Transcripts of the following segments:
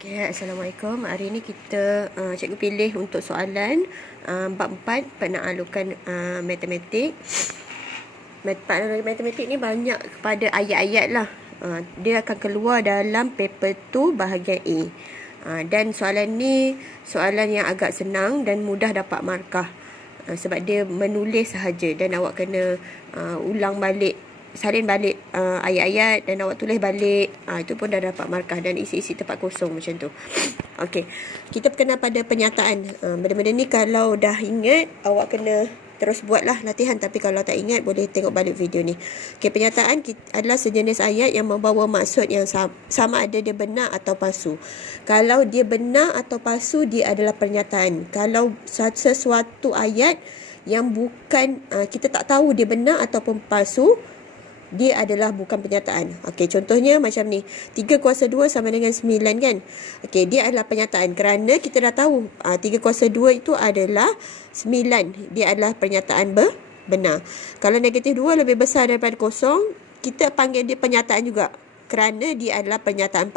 Okay, Assalamualaikum. Hari ini kita cikgu pilih untuk soalan bab 4 penaklukan matematik. Matematik ni banyak kepada ayat-ayat lah. Dia akan keluar dalam paper 2 bahagian A. Dan soalan ni soalan yang agak senang dan mudah dapat markah. Sebab dia menulis sahaja dan awak kena ulang balik, salin balik ayat-ayat dan awak tulis balik. Itu pun dah dapat markah dan isi-isi tempat kosong macam tu. Okey, kita kenal pada penyataan. Benda-benda ni kalau dah ingat, awak kena terus buatlah latihan. Tapi kalau tak ingat, boleh tengok balik video ni. Okey, penyataan adalah sejenis ayat yang membawa maksud yang sama ada dia benar atau palsu. Kalau dia benar atau palsu, dia adalah pernyataan. Kalau sesuatu ayat yang bukan, kita tak tahu dia benar ataupun palsu, dia adalah bukan pernyataan. Okey, contohnya macam ni. 3 kuasa 2 sama dengan 9 kan? Okey, dia adalah pernyataan kerana kita dah tahu 3 kuasa 2 itu adalah 9. Dia adalah pernyataan benar. Kalau negatif 2 lebih besar daripada kosong, kita panggil dia pernyataan juga kerana dia adalah pernyataan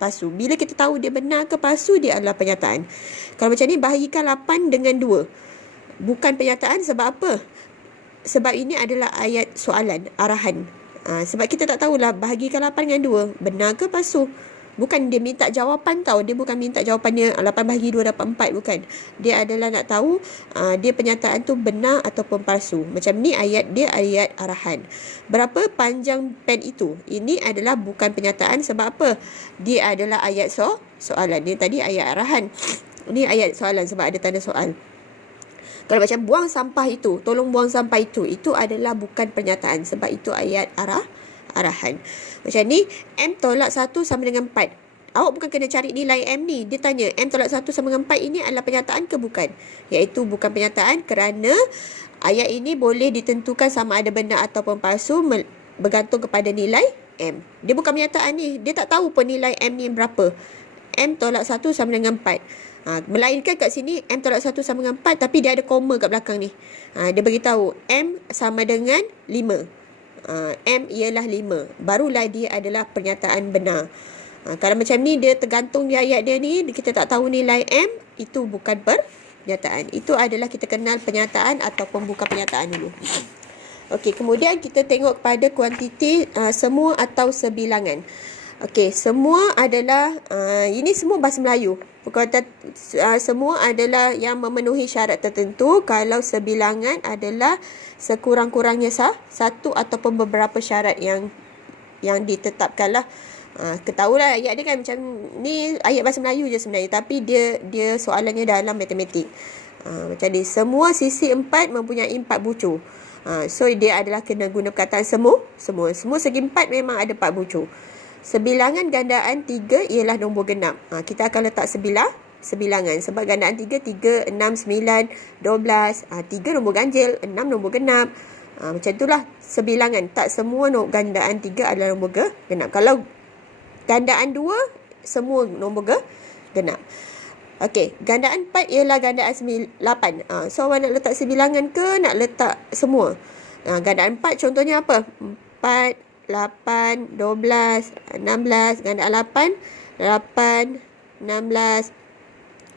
palsu. Bila kita tahu dia benar ke palsu, dia adalah pernyataan. Kalau macam ni, bahagikan 8 dengan 2. Bukan pernyataan sebab apa? Sebab ini adalah ayat soalan, arahan. Sebab kita tak tahulah bahagikan 8 dengan 2, benar ke palsu. Bukan dia minta jawapan tau. Dia bukan minta jawapannya 8 bahagi 2 dapat 4, bukan. Dia adalah nak tahu dia pernyataan tu benar ataupun palsu. Macam ni ayat dia ayat arahan. Berapa panjang pen itu? Ini adalah bukan pernyataan sebab apa? Dia adalah ayat soalan. Dia tadi ayat arahan. Ini ayat soalan sebab ada tanda soal. Kalau macam buang sampah itu, tolong buang sampah itu adalah bukan pernyataan sebab itu ayat arahan. Macam ni, M tolak 1 sama dengan 4. Awak bukan kena cari nilai M ni. Dia tanya, M tolak 1 sama dengan 4 ini adalah pernyataan ke bukan? Iaitu bukan pernyataan kerana ayat ini boleh ditentukan sama ada benar ataupun palsu bergantung kepada nilai M. Dia bukan pernyataan ni. Dia tak tahu pun nilai M ni berapa. M tolak 1 sama dengan 4. Melainkan kat sini M tolak 1 sama dengan 4, tapi dia ada koma kat belakang ni. Dia beritahu M sama dengan 5. M ialah 5. Barulah dia adalah pernyataan benar. Kalau macam ni, dia tergantung di ayat dia ni, kita tak tahu nilai M, itu bukan pernyataan. Itu adalah kita kenal pernyataan ataupun bukan pernyataan dulu. Okey, kemudian kita tengok pada kuantiti semua atau sebilangan. Okey, semua adalah ini semua bahasa Melayu. Perkataan semua adalah yang memenuhi syarat tertentu. Kalau sebilangan adalah sekurang-kurangnya satu ataupun beberapa syarat yang ditetapkanlah. Ketahuilah ayat dia kan macam ni, ayat bahasa Melayu je sebenarnya, tapi dia soalannya dalam matematik. Macam ni, semua sisi 4 mempunyai 4 bucur. So dia adalah kena guna perkataan semua segi 4 memang ada 4 bucur. Sebilangan gandaan 3 ialah nombor genap. Kita akan letak sebilangan. Sebab gandaan 3, 6, 9, 12. 3 nombor ganjil, 6 nombor genap. Macam itulah sebilangan. Tak semua gandaan 3 adalah nombor genap. Kalau gandaan 2, semua nombor genap. Okey, gandaan 4 ialah gandaan 8. So, awak nak letak sebilangan ke nak letak semua? Gandaan 4 contohnya apa? 4, 8, 12, 16, gandaan 8, 16,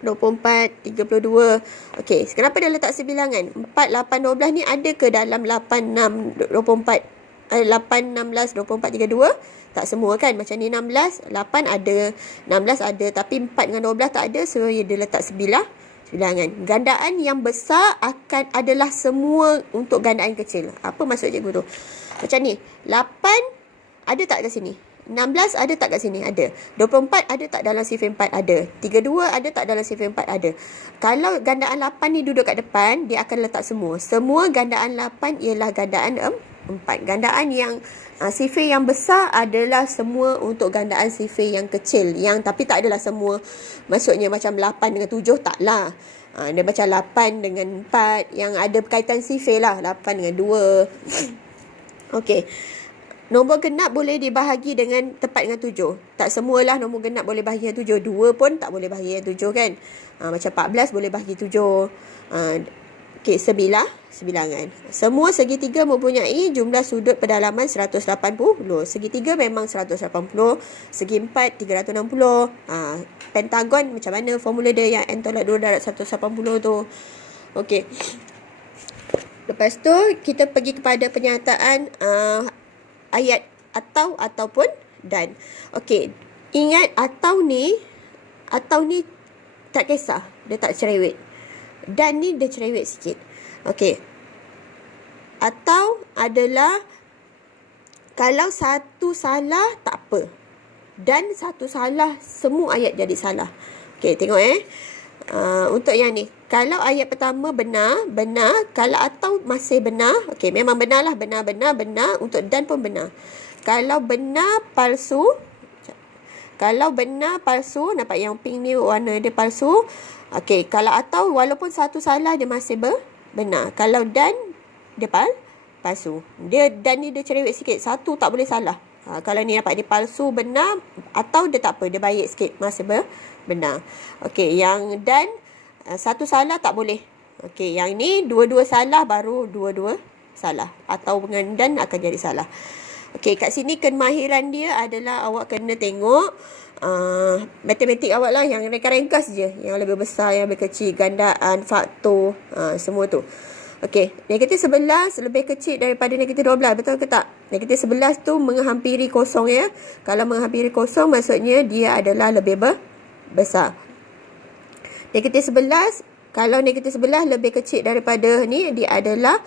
24, 32. Okey, kenapa dia letak sebilangan? 4, 8, 12 ni ada ke dalam 8, 6, 24? 8, 16, 24, 32? Tak semua kan? Macam ni 16, 8 ada, 16 ada, tapi 4 dengan 12 tak ada, so dia letak sebilangan. Gandaan yang besar adalah semua untuk gandaan kecil. Apa maksud cikgu tu? Macam ni, 8 ada tak kat sini? 16 ada tak kat sini? Ada. 24 ada tak dalam sifar 4? Ada. 32 ada tak dalam sifar 4? Ada. Kalau gandaan 8 ni duduk kat depan, dia akan letak semua. Semua gandaan 8 ialah gandaan 4. Gandaan yang sifar yang besar adalah semua untuk gandaan sifar yang kecil. Tapi tak adalah semua. Maksudnya macam 8 dengan 7 taklah. Dia macam 8 dengan 4 yang ada berkaitan sifar lah. 8 dengan 2. Okey. Nombor genap boleh dibahagi dengan tepat dengan 7. Tak semualah nombor genap boleh bahagi dengan 7. 2 pun tak boleh bahagi dengan 7 kan. Macam 14 boleh bahagi 7. Okey, sebilangan. Semua segitiga mempunyai jumlah sudut pendalaman 180. Segitiga memang 180. Segi empat 360. Pentagon macam mana formula dia yang n tolak 2 darab 180 tu. Okey. Lepas tu kita pergi kepada pernyataan ayat atau ataupun dan. Okey. Ingat atau ni tak kisah, dia tak cerewet. Dan ni dia cerewet sikit. Okey. Atau adalah kalau satu salah tak apa. Dan satu salah, semua ayat jadi salah. Okey, tengok untuk yang ni. Kalau ayat pertama benar. Kalau atau masih benar. Okey, memang benar lah. Benar. Untuk dan pun benar. Kalau benar palsu. Nampak yang pink ni warna dia palsu. Okey, kalau atau walaupun satu salah dia masih benar. Kalau dan dia palsu. Dan ni dia cerewet sikit. Satu tak boleh salah. Kalau ni nampak dia palsu benar atau dia tak apa, dia baik sikit masih benar. Okey, yang dan satu salah tak boleh. Okey, yang ni dua-dua salah baru dua-dua salah. Atau dengan dan akan jadi salah. Okey, kat sini kemahiran dia adalah awak kena tengok matematik awak lah, yang ringkas je, yang lebih besar, yang lebih kecil, gandaan, faktor, semua tu. Okey, negatif 11 lebih kecil daripada negatif 12, betul ke tak? Negatif 11 tu menghampiri kosong ya. Kalau menghampiri kosong maksudnya dia adalah lebih besar. Negatif 11, kalau negatif 11 lebih kecil daripada ni, dia adalah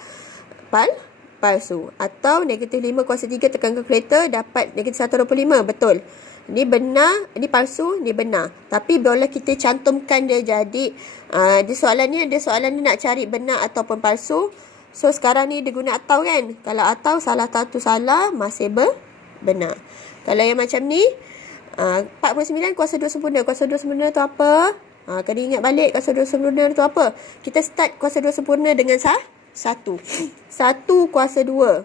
palsu. Atau negatif 5 kuasa 3 tekan kalkulator dapat negatif 125, betul. Ni benar, ni palsu, ni benar. Tapi boleh kita cantumkan dia jadi soalan ni nak cari benar ataupun palsu. So sekarang ni dia guna atau kan. Kalau atau salah satu salah masih benar. Kalau yang macam ni 49 kuasa 2 sempurna. Kuasa 2 sempurna tu apa? Kena ingat balik kuasa 2 sempurna tu apa. Kita start kuasa 2 sempurna dengan 1 kuasa 2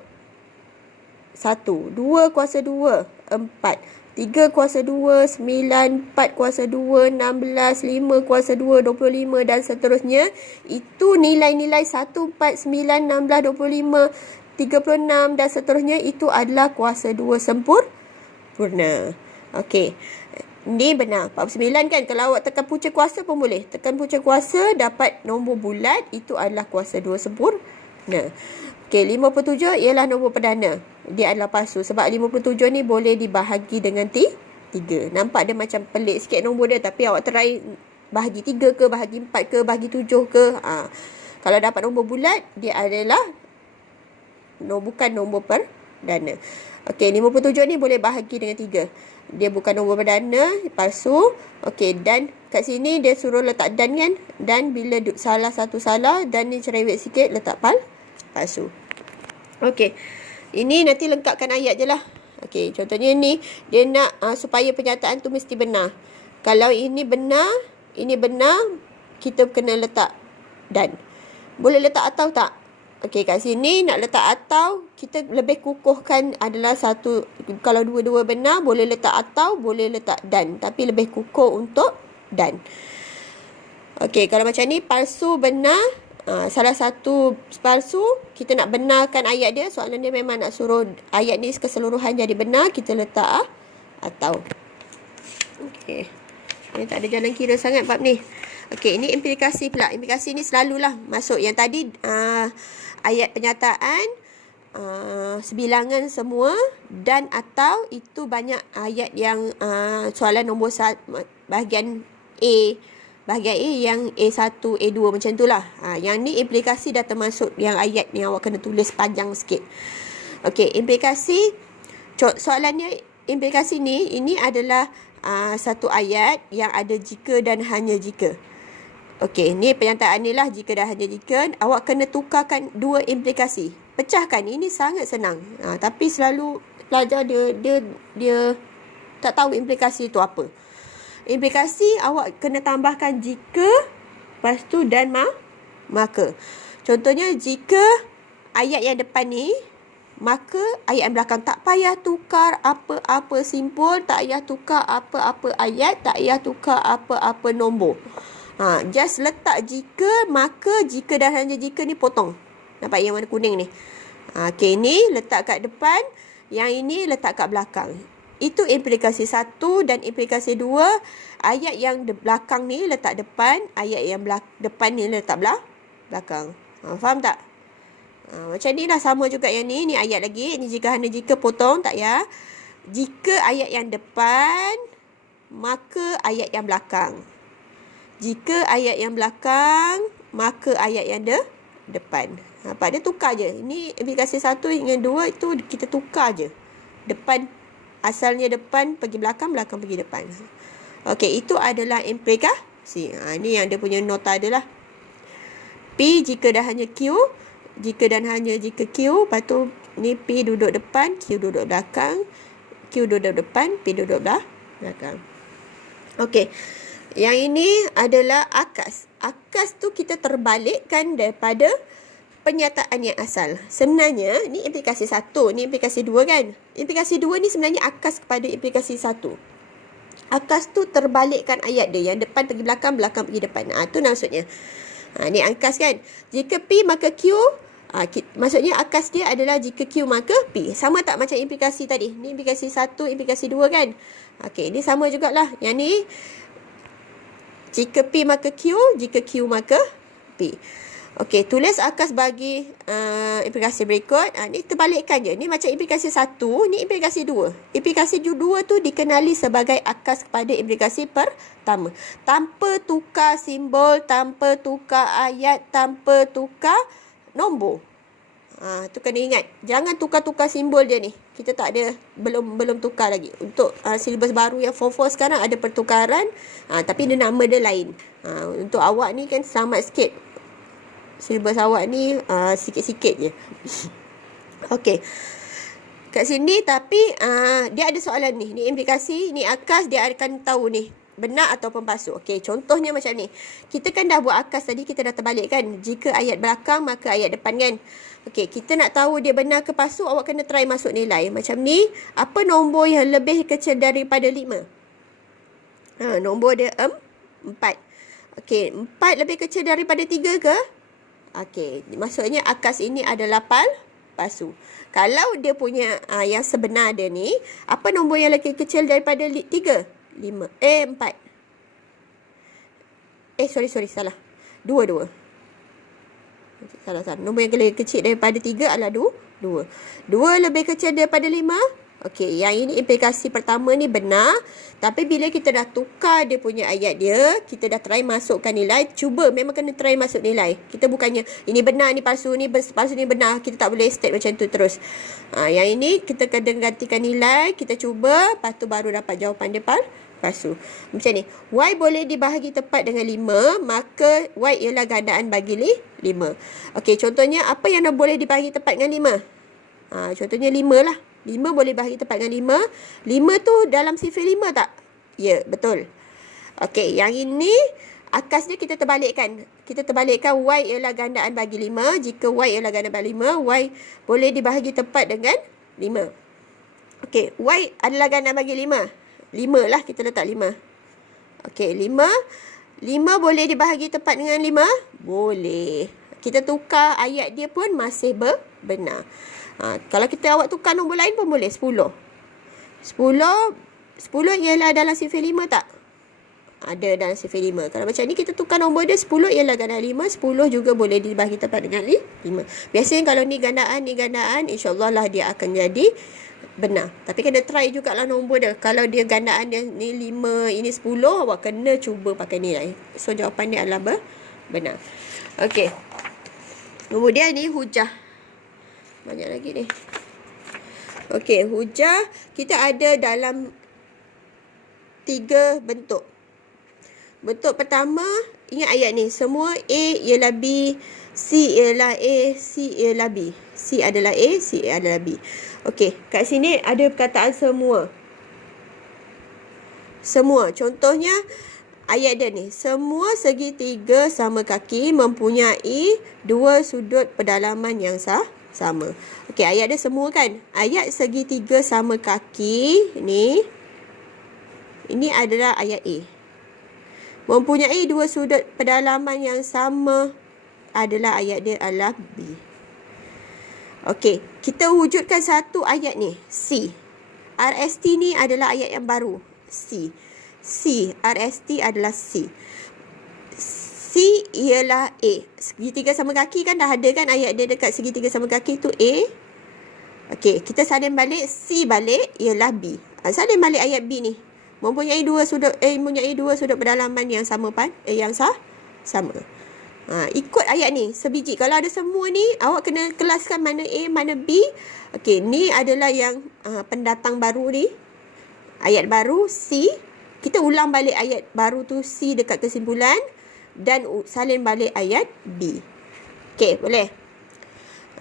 2 kuasa 2 4 3 kuasa 2, 9, 4 kuasa 2, 16, 5 kuasa 2, 25 dan seterusnya. Itu nilai-nilai 1, 4, 9, 16, 25, 36 dan seterusnya. Itu adalah kuasa 2 sempurna. Okey. Ni benar. 49 kan. Kalau awak tekan punca kuasa pun boleh. Tekan punca kuasa dapat nombor bulat. Itu adalah kuasa 2 sempurna. Okey, 57 ialah nombor perdana. Dia adalah palsu. Sebab 57 ni boleh dibahagi dengan 3. Nampak dia macam pelik sikit nombor dia. Tapi awak try bahagi 3 ke, bahagi 4 ke, bahagi 7 ke. Kalau dapat nombor bulat, dia adalah bukan nombor perdana. Okey, 57 ni boleh bahagi dengan 3. Dia bukan nombor perdana, palsu. Okey, dan kat sini dia suruh letak dan kan. Dan bila salah satu salah, dan ni cerewet sikit, letak palsu. Okey. Ini nanti lengkapkan ayat je lah. Okey, contohnya ni dia nak supaya pernyataan tu mesti benar. Kalau ini benar, kita kena letak dan. Boleh letak atau tak? Okey, kat sini nak letak atau, kita lebih kukuhkan adalah satu. Kalau dua-dua benar, boleh letak atau, boleh letak dan. Tapi lebih kukuh untuk dan. Okey, kalau macam ni palsu benar. Salah satu palsu, kita nak benarkan ayat dia. Soalan dia memang nak suruh ayat ni keseluruhan jadi benar. Kita letak atau. Okey, ini tak ada jalan kira sangat bab ni. Okey, ini implikasi pula. Implikasi ni selalulah masuk. Yang tadi ayat pernyataan, sebilangan semua, dan atau itu banyak ayat yang soalan nombor bahagian A yang A1, A2 macam tu lah. Yang ni implikasi dah termasuk yang ayat yang awak kena tulis panjang sikit. Okey, implikasi. Soalannya implikasi ni, ini adalah satu ayat yang ada jika dan hanya jika. Okey, ni pernyataan ni lah, jika dan hanya jika. Awak kena tukarkan dua implikasi. Pecahkan. Ini sangat senang. Tapi selalu pelajar dia tak tahu implikasi tu apa. Implikasi awak kena tambahkan jika, lepas tu dan maka. Contohnya jika ayat yang depan ni, maka ayat yang belakang tak payah tukar apa-apa simpul, tak payah tukar apa-apa ayat, tak payah tukar apa-apa nombor. Just letak jika, maka, jika dan hanya jika ni potong. Nampak yang warna kuning ni? Okey, ni letak kat depan. Yang ini letak kat belakang. Itu implikasi 1 dan implikasi 2. Ayat yang belakang ni letak depan. Ayat yang depan ni letak belakang. Faham tak? Macam ni lah, sama juga yang ni. Ni ayat lagi. Ni jika hanya jika potong, tak ya. Jika ayat yang depan, maka ayat yang belakang. Jika ayat yang belakang, maka ayat yang depan. Nampak? Dia tukar je. Ini implikasi 1 dengan 2 itu kita tukar je. Depan, asalnya depan pergi belakang, belakang pergi depan. Okey, itu adalah implikasi. Ini yang dia punya nota adalah P jika dan hanya Q. Jika dan hanya jika Q. Lepas tu ni P duduk depan, Q duduk belakang. Q duduk depan, P duduk belakang. Okey. Yang ini adalah akas. Akas tu kita terbalikkan daripada penyataan yang asal. Sebenarnya, ni implikasi 1, ni implikasi 2 kan? Implikasi 2 ni sebenarnya akas kepada implikasi 1. Akas tu terbalikkan ayat dia. Yang depan pergi belakang, belakang pergi depan. Tu maksudnya. Ni akas kan? Jika P maka Q. Maksudnya akas dia adalah jika Q maka P. Sama tak macam implikasi tadi? Ni implikasi 1, implikasi 2 kan? Okey, ni sama jugalah. Yang ni jika P maka Q, jika Q maka P. Okey, tulis akas bagi implikasi berikut. Ni terbalikkan je. Ni macam implikasi 1, ni implikasi 2. Implikasi 2 tu dikenali sebagai akas kepada implikasi pertama. Tanpa tukar simbol, tanpa tukar ayat, tanpa tukar nombor. Tu kena ingat. Jangan tukar-tukar simbol dia ni. Kita tak ada, belum tukar lagi. Untuk silibus baru yang 4-4 sekarang ada pertukaran. Tapi dia nama dia lain. Untuk awak ni kan selamat sikit. Silibus awak ni sikit-sikit je. Okey. Kat sini tapi dia ada soalan ni. Ni implikasi, ni akas, dia akan tahu ni. Benar ataupun palsu. Okey, contohnya macam ni. Kita kan dah buat akas tadi, kita dah terbalik kan. Jika ayat belakang, maka ayat depan kan. Okey, kita nak tahu dia benar ke palsu, awak kena try masuk nilai. Macam ni, apa nombor yang lebih kecil daripada 5? Nombor dia 4. Okey, 4 lebih kecil daripada 3 ke? Okey, maksudnya akas ini adalah palsu. Kalau dia punya yang sebenar dia ni, apa nombor yang lebih kecil daripada 3? 4. Sorry, salah. 2. Salah. Nombor yang lebih kecil daripada 3 adalah 2. 2 lebih kecil daripada 5. Okey, yang ini implikasi pertama ni benar. Tapi bila kita dah tukar dia punya ayat dia, kita dah try masukkan nilai. Cuba, memang kena try masuk nilai. Kita bukannya, ini benar, ni palsu, ni palsu, ni benar. Kita tak boleh state macam tu terus. Yang ini, kita kena gantikan nilai. Kita cuba, lepas tu baru dapat jawapan dia palsu. Macam ni. Y boleh dibahagi tepat dengan 5, maka Y ialah gandaan bagi 5. Okey, contohnya, apa yang boleh dibahagi tepat dengan 5? Contohnya 5 lah. 5 boleh bahagi tepat dengan 5. 5 tu dalam sifar 5 tak? Ya, betul. Okey, yang ini akasnya kita terbalikkan. Kita terbalikkan Y ialah gandaan bagi 5. Jika Y ialah gandaan bagi 5, Y boleh dibahagi tepat dengan 5. Okey, Y adalah gandaan bagi 5. 5 lah, kita letak 5. Okey, 5. 5 boleh dibahagi tepat dengan 5? Boleh. Kita tukar ayat dia pun masih benar. Kalau awak tukar nombor lain pun boleh. 10 ialah dalam sifar 5 tak? Ada dalam sifar 5. Kalau macam ni kita tukar nombor dia, 10 ialah gandaan 5. 10 juga boleh dibahagi tepat dengan 5. Biasanya kalau ni gandaan, insyaAllah lah dia akan jadi benar. Tapi kena try jugalah nombor dia. Kalau dia gandaan dia ni 5, ini 10, awak kena cuba pakai nilai. So jawapan dia adalah benar. Okey. Kemudian ni hujah. Banyak lagi ni. Okey, hujah kita ada dalam 3 bentuk. Bentuk pertama, ingat ayat ni. Semua A ialah B, C ialah A, C ialah B. C adalah A, C adalah B. Okey, kat sini ada perkataan semua. Semua. Contohnya, ayat dia ni. Semua segitiga sama kaki mempunyai 2 sudut pedalaman yang sama. Okey, ayat dia semua kan. Ayat segitiga sama kaki ni, ini adalah ayat A. mempunyai dua sudut pedalaman yang sama adalah ayat dia adalah B. Okey, kita wujudkan satu ayat ni, C. RST ni adalah ayat yang baru, C. RST adalah C. C ialah A. Segitiga sama kaki kan dah ada kan ayat dia dekat segitiga sama kaki tu A. Okey, kita salin balik, C balik ialah B. Salin balik ayat B ni. Mempunyai dua sudut pedalaman yang sama sama. Ikut ayat ni sebiji. Kalau ada semua ni, awak kena kelaskan mana A, mana B. Okey, ni adalah yang pendatang baru ni. Ayat baru C. Kita ulang balik ayat baru tu C dekat kesimpulan dan salin balik ayat B. Okey, boleh?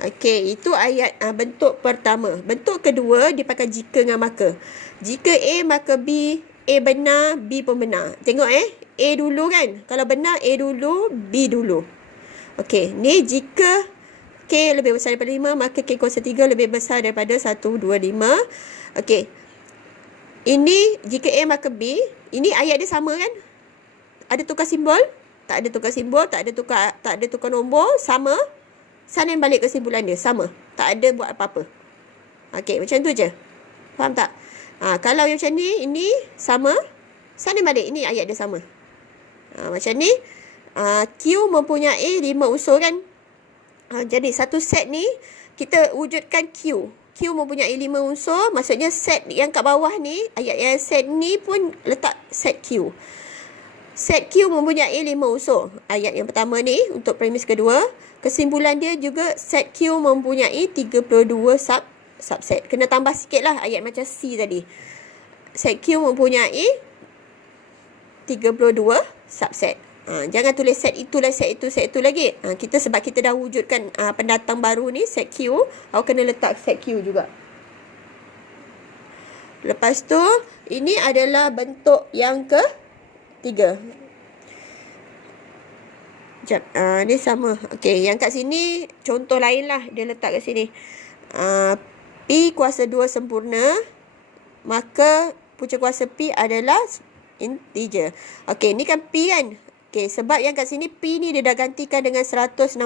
Okey, itu ayat bentuk pertama. Bentuk kedua dia pakai jika dengan maka. Jika A maka B, A benar, B pun benar. Tengok A dulu kan. Kalau benar A dulu, B dulu. Okey, ni jika K lebih besar daripada 5, maka K kuasa 3 lebih besar daripada 1, 2, 5. Okey. Ini jika A maka B. Ini ayat dia sama kan? Ada tukar simbol? Tak ada tukar simbol, tak ada tukar nombor, sama. Salin balik kesimpulan dia, sama. Tak ada buat apa-apa. Okey, macam tu je. Faham tak? Kalau yang macam ni, ini sama. Salin balik, ini ayat dia sama. Macam ni, Q mempunyai 5 unsur kan? Jadi satu set ni, kita wujudkan Q. Q mempunyai 5 unsur, maksudnya set yang kat bawah ni, ayat yang set ni pun letak set Q. Set Q mempunyai 5 unsur. Ayat yang pertama ni untuk premis kedua. Kesimpulan dia juga set Q mempunyai 32 subset. Kena tambah sikit lah ayat macam C tadi. Set Q mempunyai 32 subset. Jangan tulis set itulah set itu lagi. Sebab kita dah wujudkan pendatang baru ni set Q. Awak kena letak set Q juga. Lepas tu ini adalah bentuk yang ketiga. Sekejap. Ni sama. Okey, yang kat sini contoh lain lah dia letak kat sini. P kuasa 2 sempurna, maka punca kuasa P adalah integer. Okey, ni kan P kan. Okey, sebab yang kat sini P ni dia dah gantikan dengan 169,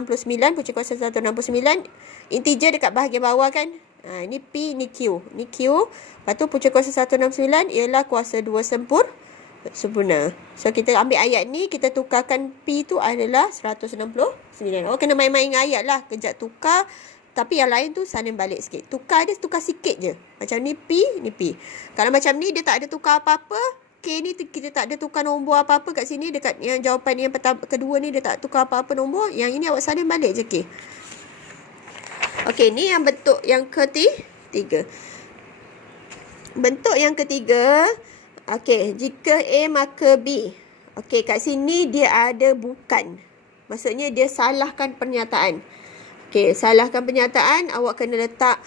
punca kuasa 169. Integer dekat bahagian bawah kan. Ini P, ni Q. Ni Q. Lepas tu punca kuasa 169 ialah kuasa 2 sempurna. So, kita ambil ayat ni, kita tukarkan P tu adalah 169. Oh, kena main-main dengan ayat lah. Kejap tukar. Tapi yang lain tu salin balik sikit. Tukar sikit je. Macam ni P, ni P. Kalau macam ni, dia tak ada tukar apa-apa. K ni kita tak ada tukar nombor apa-apa kat sini. Dekat yang jawapan yang kedua ni, dia tak tukar apa-apa nombor. Yang ini awak salin balik je K. Okey, ni yang bentuk yang ketiga. Bentuk yang ketiga. Okey, jika A maka B. Okey, kat sini dia ada bukan. Maksudnya dia salahkan pernyataan. Okey, salahkan pernyataan, awak kena letak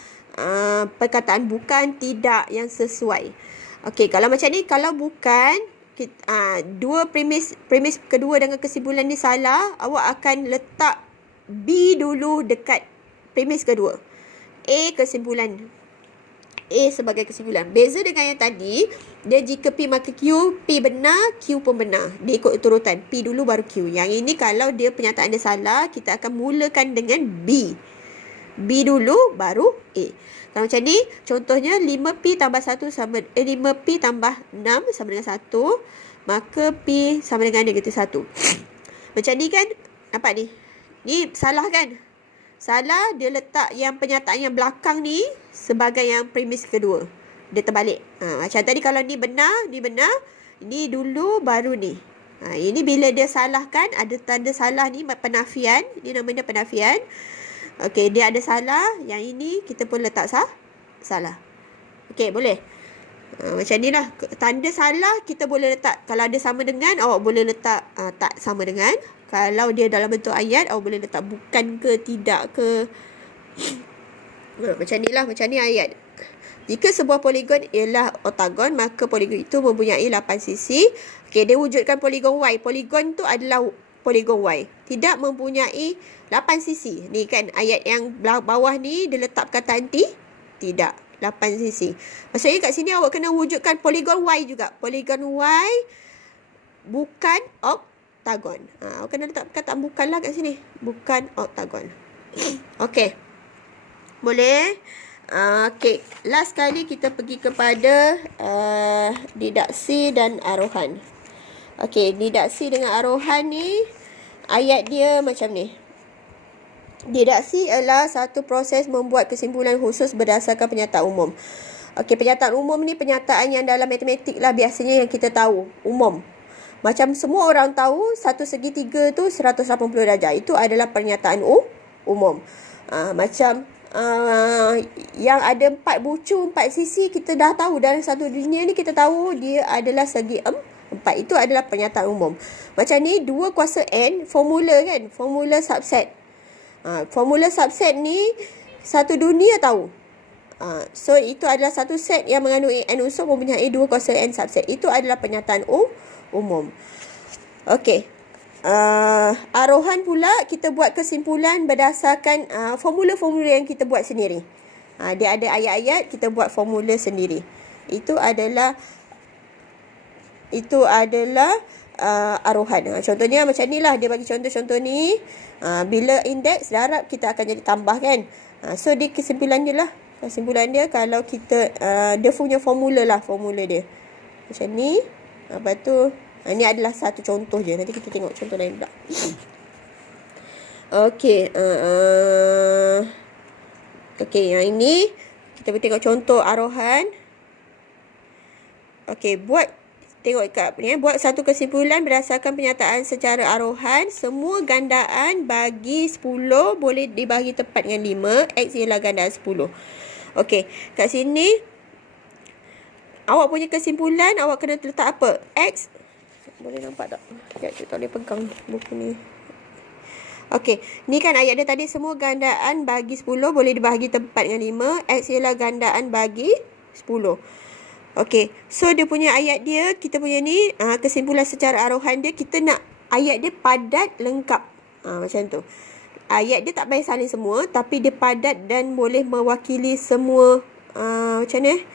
perkataan bukan, tidak yang sesuai. Okey, kalau macam ni, kalau bukan, dua premis kedua dengan kesimpulan ni salah, awak akan letak B dulu dekat premis kedua. A kesimpulan. A sebagai kesimpulan. Beza dengan yang tadi, dia jika P maka Q, P benar, Q pun benar. Dia ikut urutan. P dulu baru Q. Yang ini kalau dia pernyataan dia salah, kita akan mulakan dengan B. B dulu baru A. Kalau macam ni, contohnya 5P tambah 1 sama 5P tambah 6 sama dengan 1, maka P sama dengan negatif 1. Macam ni kan? Nampak ni? Ni salah kan? Salah, dia letak yang pernyataan yang belakang ni sebagai yang premis kedua. Dia terbalik. Macam tadi kalau ni benar, ni dulu baru ni. Ini bila dia salahkan, ada tanda salah ni, penafian. Ini namanya penafian. Okey, dia ada salah. Yang ini kita pun letak salah. Okey, boleh. Macam ni lah. Tanda salah kita boleh letak. Kalau ada sama dengan, awak boleh letak tak sama dengan. Kalau dia dalam bentuk ayat, awak boleh letak bukan ke, tidak ke. Macam ni lah. Macam ni ayat. Jika sebuah poligon ialah oktagon, maka poligon itu mempunyai 8 sisi. Okey, dia wujudkan poligon Y. Poligon tu adalah poligon Y. Tidak mempunyai 8 sisi. Ni kan ayat yang bawah ni dia letak perkataan tidak. 8 sisi. Maksudnya kat sini awak kena wujudkan poligon Y juga. Poligon Y bukan oktagon. Awak kena letak perkataan bukan lah kat sini. Bukan oktagon. Okey. Boleh? Okey. Last kali kita pergi kepada didaksi dan arohan. Okey, didaksi dengan arohan ni, ayat dia macam ni. Didaksi adalah satu proses membuat kesimpulan khusus berdasarkan pernyataan umum. Okey, pernyataan umum ni pernyataan yang dalam matematik lah biasanya yang kita tahu. Umum. Macam semua orang tahu, satu segitiga tu 180 darjah. Itu adalah pernyataan umum. Macam yang ada 4 bucu, 4 sisi, kita dah tahu. Dalam satu dunia ni kita tahu dia adalah segi 4. Itu adalah pernyataan umum. Macam ni, 2 kuasa N, formula kan? Formula subset. Formula subset ni satu dunia tahu. So itu adalah satu set yang mengandungi N unsur mempunyai 2 kuasa N subset. Itu adalah pernyataan umum. Okey. Arohan pula kita buat kesimpulan berdasarkan formula-formula yang kita buat sendiri. Dia ada ayat-ayat, kita buat formula sendiri. Itu adalah arohan. Contohnya macam ni lah. Dia bagi contoh-contoh ni. Bila indeks darab kita akan jadi tambah kan. So dia kesimpulan dia lah. Kesimpulan dia kalau kita dia punya formula lah. Formula dia macam ni. Lepas tu ni adalah satu contoh je. Nanti kita tengok contoh lain pula. Okey. Okey, yang ini kita tengok contoh arohan. Okey, tengok kat ni, buat satu kesimpulan berdasarkan pernyataan secara arohan. Semua gandaan bagi 10 boleh dibahagi tepat dengan 5. X ialah gandaan 10. Okey, kat sini awak punya kesimpulan awak kena letak apa? X. Boleh nampak tak? Sekejap, saya tak boleh pegang buku ni. Okey, ni kan ayat dia tadi, semua gandaan bagi 10 boleh dibahagi tepat dengan 5. X ialah gandaan bagi 10. Okey, so dia punya ayat dia, kita punya ni, kesimpulan secara arohan dia, kita nak ayat dia padat, lengkap. Macam tu. Ayat dia tak payah salin semua, tapi dia padat dan boleh mewakili semua, macam ni.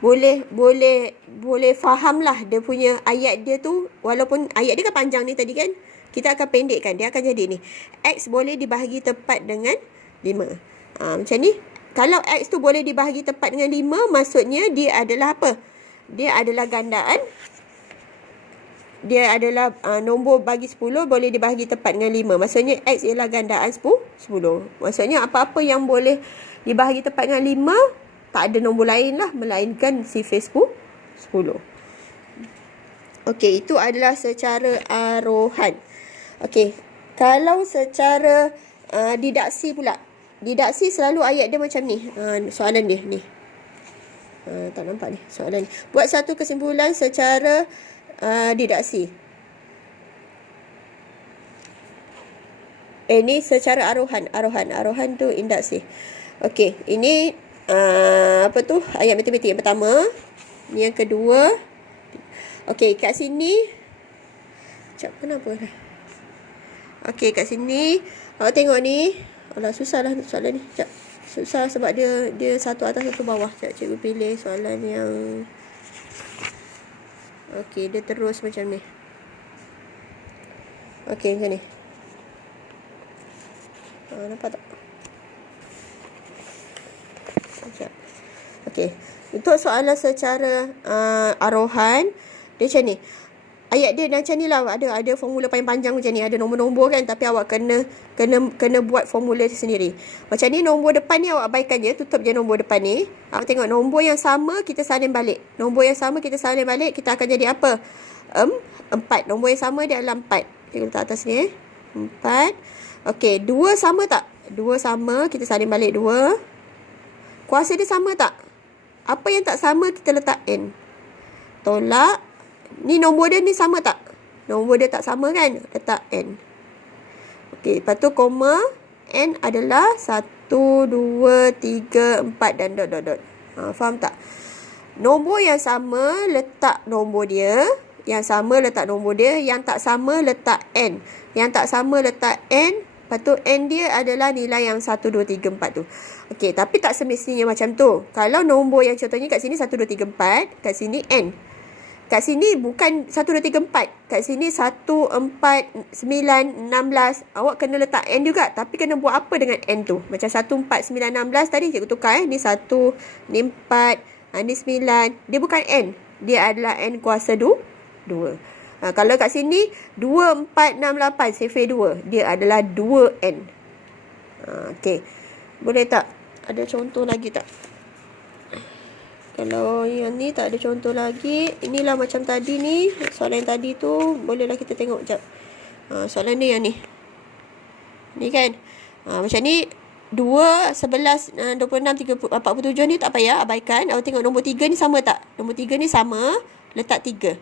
Boleh faham lah dia punya ayat dia tu. Walaupun ayat dia kan panjang ni tadi kan, kita akan pendekkan. Dia akan jadi ni, X boleh dibahagi tepat dengan 5. Macam ni. Kalau X tu boleh dibahagi tepat dengan 5, maksudnya dia adalah apa? Dia adalah gandaan. Dia adalah nombor bagi 10 boleh dibahagi tepat dengan 5. Maksudnya X ialah gandaan 10. Maksudnya apa-apa yang boleh dibahagi tepat dengan 5, tak ada nombor lain lah, melainkan sifar 10. Okey, itu adalah secara arohan. Okey, kalau secara didaksi pula. Didaksi selalu ayat dia macam ni. Soalan dia ni. Tak nampak ni soalan ni. Buat satu kesimpulan secara didaksi. Ini secara arohan. Arohan tu induksi. Okey, ini apa tu? Ayat matematik yang pertama. Ni yang kedua. Okey, kat sini. Sekejap, kenapa dah? Okey, kat sini. Awak tengok ni. Alah, susah lah soalan ni. Sekejap. Susah sebab dia satu atas satu bawah. Sekejap, cikgu pilih soalan yang... Okey, dia terus macam ni. Okey, macam ni. Nampak tak? Sekejap. Okey. Untuk soalan secara arohan, dia macam ni. Ayat dia macam ni lah. Ada formula panjang macam ni. Ada nombor-nombor kan. Tapi awak kena buat formula sendiri. Macam ni, nombor depan ni awak abaikan je. Tutup je nombor depan ni. Awak tengok nombor yang sama kita salin balik. Nombor yang sama kita salin balik. Kita akan jadi apa? 4. Nombor yang sama dia adalah 4. Kita letak atas ni. 4. Okey. 2 sama tak? 2 sama. Kita salin balik 2. Kuasa dia sama tak? Apa yang tak sama kita letak N. Tolak. Ni nombor dia ni sama tak? Nombor dia tak sama kan? Letak N. Okey, lepas tu koma. N adalah 1, 2, 3, 4 dan dot. Faham tak? Nombor yang sama letak nombor dia. Yang sama letak nombor dia. Yang tak sama letak N. Yang tak sama letak N. Lepas tu N dia adalah nilai yang 1, 2, 3, 4 tu. Okey, tapi tak semestinya macam tu. Kalau nombor yang contohnya kat sini 1, 2, 3, 4. Kat sini N. kat sini bukan 1, 2, 3, 4. Kat sini 1, 4, 9, 16. Awak kena letak N juga. Tapi kena buat apa dengan N tu? Macam 1, 4, 9, 16 tadi cikgu tukar. Ni 1, ni 4, ni 9. Dia bukan N. Dia adalah N kuasa 2. Kalau kat sini 2, 4, 6, 8. Sifir 2. Dia adalah 2N. Okey. Boleh tak? Ada contoh lagi tak? Kalau yang ni tak ada contoh lagi. Inilah macam tadi ni. Soalan yang tadi tu. Bolehlah kita tengok sekejap. Soalan ni yang ni. Ni kan. Macam ni. 2, 11, 26, 47 ni tak payah. Abaikan. Awak tengok nombor 3 ni sama tak? Nombor 3 ni sama. Letak 3.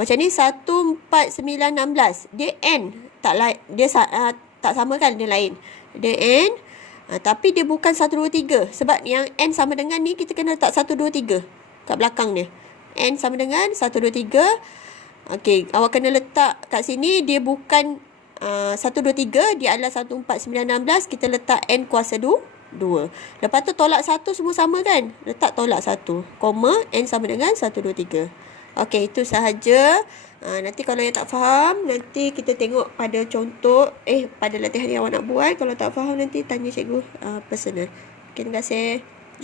Macam ni 1, 4, 9, 16. Dia N. Dia tak sama kan? Dia lain. Dia N. Tapi dia bukan 1, 2, 3. Sebab yang N sama dengan ni, kita kena letak 1, 2, 3 kat belakang dia. N sama dengan 1, 2, 3. Okey, awak kena letak kat sini. Dia bukan 1, 2, 3. Dia adalah 1, 4, 9, 16. Kita letak N kuasa 2. Lepas tu tolak 1 semua sama kan? Letak tolak 1. Koma, N sama dengan 1, 2, 3. Okey, itu sahaja. Nanti kalau yang tak faham, nanti kita tengok pada contoh, pada latihan yang awak nak buat. Kalau tak faham, nanti tanya cikgu personal. Okay, terima kasih.